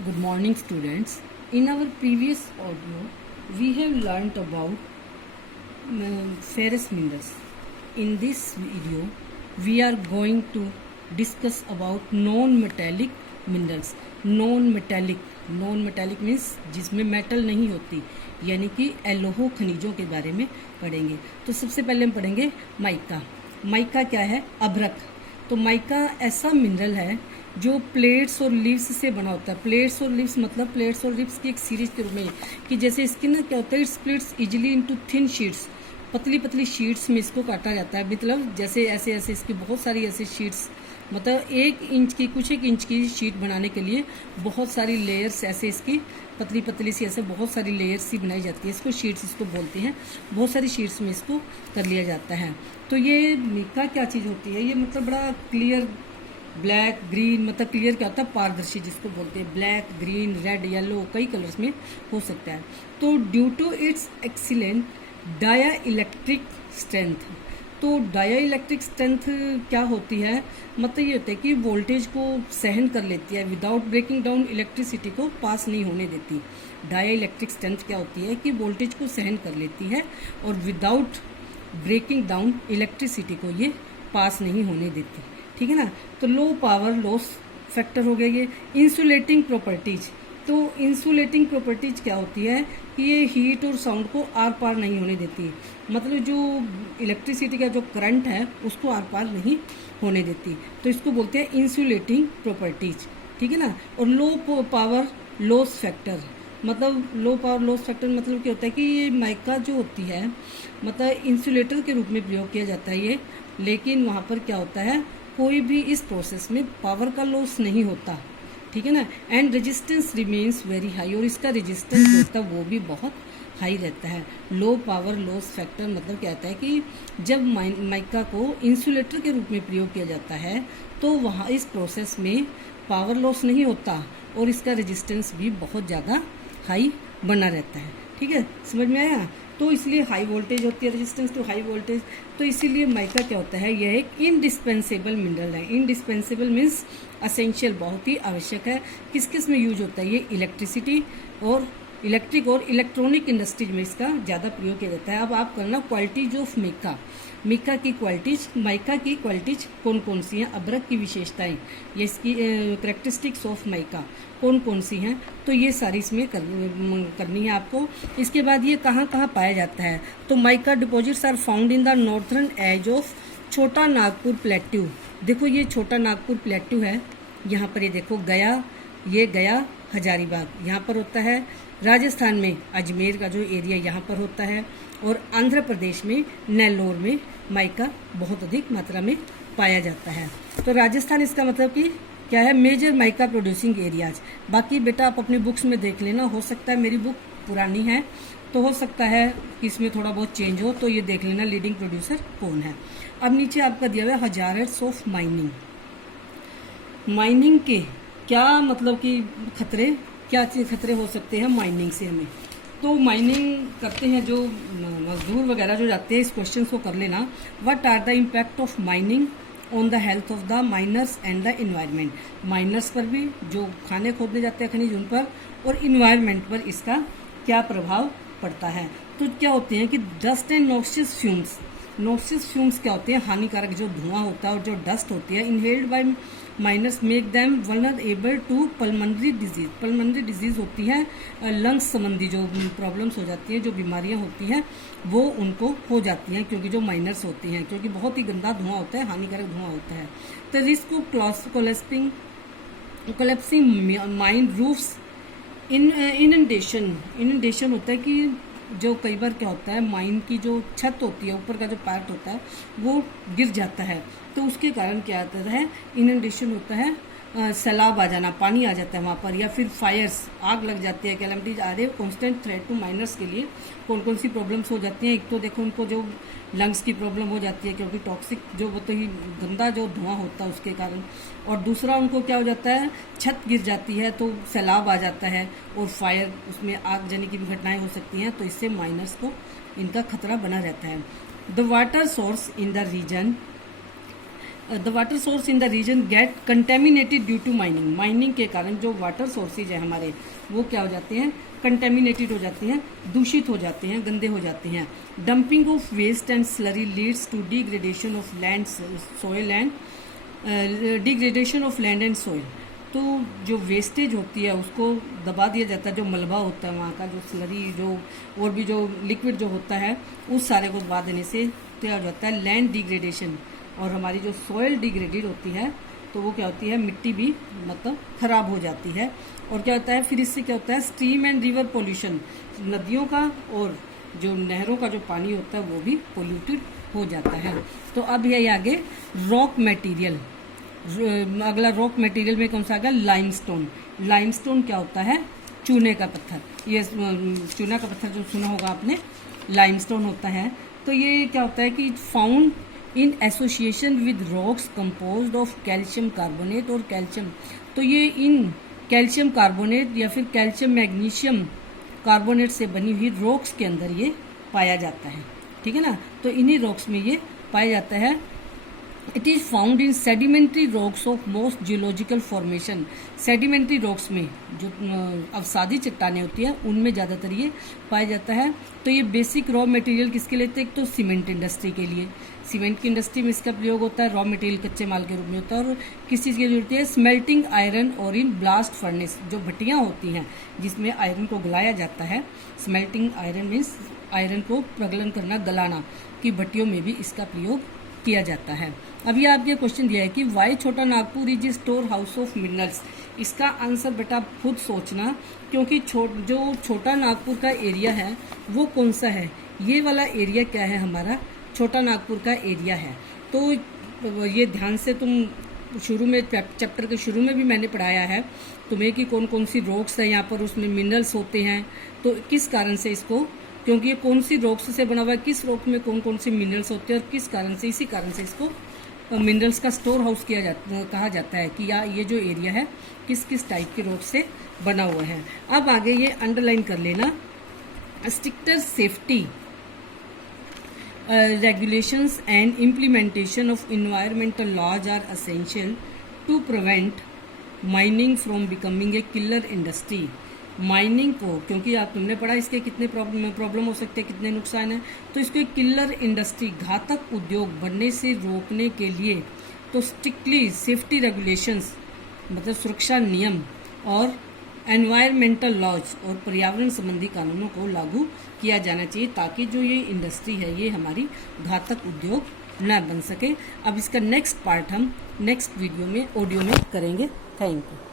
Good morning, students. In our previous audio, we have learnt about ferrous minerals. In this video, we are going to discuss about non-metallic minerals. Non-metallic means जिसमें metal नहीं होती, यानी कि एलोहो खनिजों के बारे में पढ़ेंगे. तो सबसे पहले हम पढ़ेंगे माइका. माइका क्या है? अभ्रक. तो माइका ऐसा मिनरल है जो प्लेट्स और लीव्स से बना होता है. प्लेट्स और लीव्स मतलब प्लेट्स और लीव्स की एक सीरीज के रूप में, कि जैसे इसकी ना क्या होता है, it splits easily into thin sheets. पतली पतली शीट्स में इसको काटा जाता है. मतलब जैसे ऐसे ऐसे इसकी बहुत सारी ऐसे शीट्स, मतलब एक इंच की शीट बनाने के लिए बहुत सारी लेयर्स ऐसे इसकी पतली पतली सी ऐसे बहुत सारी लेयर्स सी बनाई जाती है. इसको शीट्स इसको बोलते हैं. बहुत सारी शीट्स में इसको कर लिया जाता है. तो ये मिका क्या चीज़ होती है? ये मतलब बड़ा क्लियर ब्लैक ग्रीन, मतलब क्लियर क्या होता है? पारदर्शी जिसको बोलते हैं. ब्लैक ग्रीन रेड येलो कई कलर्स में हो सकता है. तो due to its excellent dielectric strength. तो डाया इलेक्ट्रिक स्ट्रेंथ क्या होती है? मतलब ये होता है कि वोल्टेज को सहन कर लेती है, विदाउट ब्रेकिंग डाउन इलेक्ट्रिसिटी को पास नहीं होने देती. डाया इलेक्ट्रिक स्ट्रेंथ क्या होती है कि वोल्टेज को सहन कर लेती है और विदाउट ब्रेकिंग डाउन इलेक्ट्रिसिटी को ये पास नहीं होने देती. ठीक है ना. तो लो पावर लॉस फैक्टर हो गया ये. Insulating properties. तो इंसुलेटिंग प्रॉपर्टीज क्या होती है कि ये हीट और साउंड को आर पार नहीं होने देती. मतलब जो इलेक्ट्रिसिटी का जो करंट है उसको आर पार नहीं होने देती. तो इसको बोलते हैं इंसुलेटिंग प्रॉपर्टीज. ठीक है ना. और लो पावर लॉस फैक्टर, मतलब लो पावर लॉस फैक्टर मतलब क्या होता है कि ये माइका जो होती है मतलब इंसुलेटर के रूप में प्रयोग किया जाता है ये. लेकिन वहाँ पर क्या होता है, कोई भी इस प्रोसेस में पावर का लॉस नहीं होता. ठीक है ना. And resistance remains very high. और इसका रेजिस्टेंस जो होता है वो भी बहुत हाई रहता है. लो पावर लॉस फैक्टर मतलब क्या होता है कि जब माइका को इंसुलेटर के रूप में प्रयोग किया जाता है तो वहाँ इस प्रोसेस में पावर लॉस नहीं होता और इसका रेजिस्टेंस भी बहुत ज़्यादा हाई बना रहता है. ठीक है, समझ में आया. तो इसलिए हाई वोल्टेज होती है, रेजिस्टेंस टू हाई वोल्टेज. तो इसीलिए माइका क्या होता है, यह एक इंडिस्पेंसेबल मिनरल है. इंडिस्पेंसेबल मीन्स असेंशियल, बहुत ही आवश्यक है. किस किस में यूज होता है ये? इलेक्ट्रिसिटी और इलेक्ट्रिक और इलेक्ट्रॉनिक इंडस्ट्रीज में इसका ज़्यादा प्रयोग किया जाता है. अब आप करना क्वालिटीज ऑफ मिका. मिका की क्वालिटीज, माइका की क्वालिटीज कौन कौन सी हैं, अभ्रक की विशेषताएं, ये इसकी करेक्टरिस्टिक्स ऑफ माइका कौन कौन सी हैं, तो ये सारी इसमें करनी है आपको. इसके बाद ये कहाँ कहाँ पाया जाता है? तो mica deposits are found in the northern edge of Chota Nagpur plateau. देखो ये छोटा नागपुर प्लेट्यू है, यहाँ पर ये देखो गया, ये गया हजारीबाग यहाँ पर होता है. राजस्थान में अजमेर का जो एरिया यहाँ पर होता है. और आंध्र प्रदेश में नेल्लोर में माइका बहुत अधिक मात्रा में पाया जाता है. तो राजस्थान इसका मतलब कि क्या है? Major mica producing areas. बाकी बेटा आप अपनी बुक्स में देख लेना. हो सकता है मेरी बुक पुरानी है तो हो सकता है कि इसमें थोड़ा बहुत चेंज हो, तो ये देख लेना लीडिंग प्रोड्यूसर कौन है. अब नीचे आपका दिया हुआ है हजार्ड्स ऑफ माइनिंग. माइनिंग के क्या मतलब कि खतरे, क्या खतरे हो सकते हैं माइनिंग से हमें? तो माइनिंग करते हैं जो मजदूर वगैरह जो जाते हैं, इस क्वेश्चन को कर लेना. What are the impact of mining on the health of the miners and the environment. Miners पर भी, जो खाने खोदने जाते हैं खनिज, उन पर, और इन्वायरमेंट पर इसका क्या प्रभाव पड़ता है. तो क्या होते हैं कि dust and noxious fumes. Noxious fumes क्या होते हैं? हानिकारक जो धुआं होता है और जो डस्ट होती है, inhaled by miners make them vulnerable to pulmonary disease. Pulmonary disease होती है लंग्स संबंधी जो प्रॉब्लम्स हो जाती हैं, जो बीमारियां होती हैं वो उनको हो जाती हैं क्योंकि जो माइनर्स होती हैं, क्योंकि बहुत ही गंदा धुआं होता है, हानिकारक धुआं होता है. तो risk of collapsing mine roofs. Inundation होता है कि जो कई बार क्या होता है, माइन की जो छत होती है, ऊपर का जो पार्ट होता है वो गिर जाता है. तो उसके कारण क्या आता है, इनंडेशन होता है, सैलाब आ जाना, पानी आ जाता है वहाँ पर, या फिर फायर्स, आग लग जाती है. कैलेमिटीज आ रही है. कॉन्स्टेंट थ्रेट टू माइनर्स के लिए कौन कौन सी प्रॉब्लम्स हो जाती हैं? एक तो देखो उनको जो लंग्स की प्रॉब्लम हो जाती है क्योंकि टॉक्सिक जो बहुत ही गंदा जो धुआं होता है उसके कारण. और दूसरा उनको क्या हो जाता है, छत गिर जाती है तो सैलाब आ जाता है और फायर, उसमें आगजनी की भी घटनाएं हो सकती हैं. तो इससे माइनर्स को इनका खतरा बना रहता है. The water source in the region the water source in the region get contaminated due to mining. Mining के कारण जो वाटर सोर्सेज है हमारे वो क्या हो जाते हैं, कंटेमिनेटेड हो जाते हैं, दूषित हो जाते हैं, गंदे हो जाते हैं। Dumping of waste and slurry leads to degradation of land soil and degradation of land and soil. तो जो वेस्टेज होती है उसको दबा दिया जाता है, जो मलबा होता है वहाँ का, जो स्लरी, जो और भी जो लिक्विड जो होता है, उस सारे को दबा देने से क्या हो जाता है, लैंड डिग्रेडेशन, और हमारी जो सॉइल डिग्रेडेड होती है तो वो क्या होती है, मिट्टी भी मतलब खराब हो जाती है। और क्या होता है फिर इससे क्या होता है, स्ट्रीम एंड रिवर पोल्यूशन, नदियों का और जो नहरों का जो पानी होता है वो भी पोल्यूटेड हो जाता है। तो अब ये आगे रॉक मटेरियल, अगला रॉक मटेरियल में कौन सा आ गया, लाइमस्टोन। लाइमस्टोन क्या होता है, चूने का पत्थर। ये चूना का पत्थर जो सुना होगा आपने, लाइमस्टोन होता है। तो ये क्या होता है कि found in association with rocks composed of calcium carbonate और कैल्शियम। तो ये इन कैल्शियम कार्बोनेट या फिर कैल्शियम मैग्नीशियम कार्बोनेट से बनी हुई रॉक्स के अंदर ये पाया जाता है, ठीक है ना। तो इन्हीं रॉक्स में ये पाया जाता है। It is found in sedimentary rocks of most geological formation. Sedimentary rocks में जो अवसादी चट्टानें होती है उनमें ज़्यादातर ये पाया जाता है। तो ये बेसिक रॉ मटेरियल किसके लिए थे, एक तो सीमेंट इंडस्ट्री के लिए, सीमेंट की इंडस्ट्री में इसका प्रयोग होता है, रॉ मटेरियल कच्चे माल के रूप में होता है। और किस चीज़ की जरूरत है, स्मेल्टिंग आयरन और इन ब्लास्ट फर्नेस, जो भट्टियाँ होती हैं जिसमें आयरन को गलाया जाता है। स्मेल्टिंग आयरन मीन्स आयरन को प्रगलन करना, गलाना, की भट्टियों में भी इसका प्रयोग किया जाता है। अब ये आपके क्वेश्चन दिया है कि वाई छोटा Nagpur is store house of minerals. इसका आंसर बेटा आप खुद सोचना, क्योंकि जो छोटा नागपुर का एरिया है वो कौन सा है, ये वाला एरिया क्या है, हमारा छोटा नागपुर का एरिया है। तो ये ध्यान से तुम शुरू में चैप्टर के शुरू में भी मैंने पढ़ाया है तुम्हें कि कौन कौन सी रॉक्स है यहाँ पर, उसमें मिनरल्स होते हैं। तो किस कारण से इसको, क्योंकि ये कौन सी रॉक्स से बना हुआ है, किस रॉक में कौन कौन से मिनरल्स होते हैं और किस कारण से, इसी कारण से इसको मिनरल्स का स्टोर हाउस कहा जाता है कि ये जो एरिया है किस किस टाइप के रॉक से बना हुआ है। अब आगे ये अंडरलाइन कर लेना, stricter safety regulations and implementation of environmental laws are essential to prevent mining from becoming a killer industry। Mining को, क्योंकि आप तुमने पढ़ा इसके कितने प्रॉब्लम हो सकते हैं, कितने नुकसान हैं, तो इसको एक किलर इंडस्ट्री, घातक उद्योग बनने से रोकने के लिए तो स्ट्रिक्टली सेफ्टी रेगुलेशंस मतलब सुरक्षा नियम और एनवायरमेंटल लॉज और पर्यावरण संबंधी कानूनों को लागू किया जाना चाहिए, ताकि जो ये इंडस्ट्री है ये हमारी घातक उद्योग न बन सके। अब इसका नेक्स्ट पार्ट हम नेक्स्ट वीडियो में, ऑडियो में करेंगे। Thank you.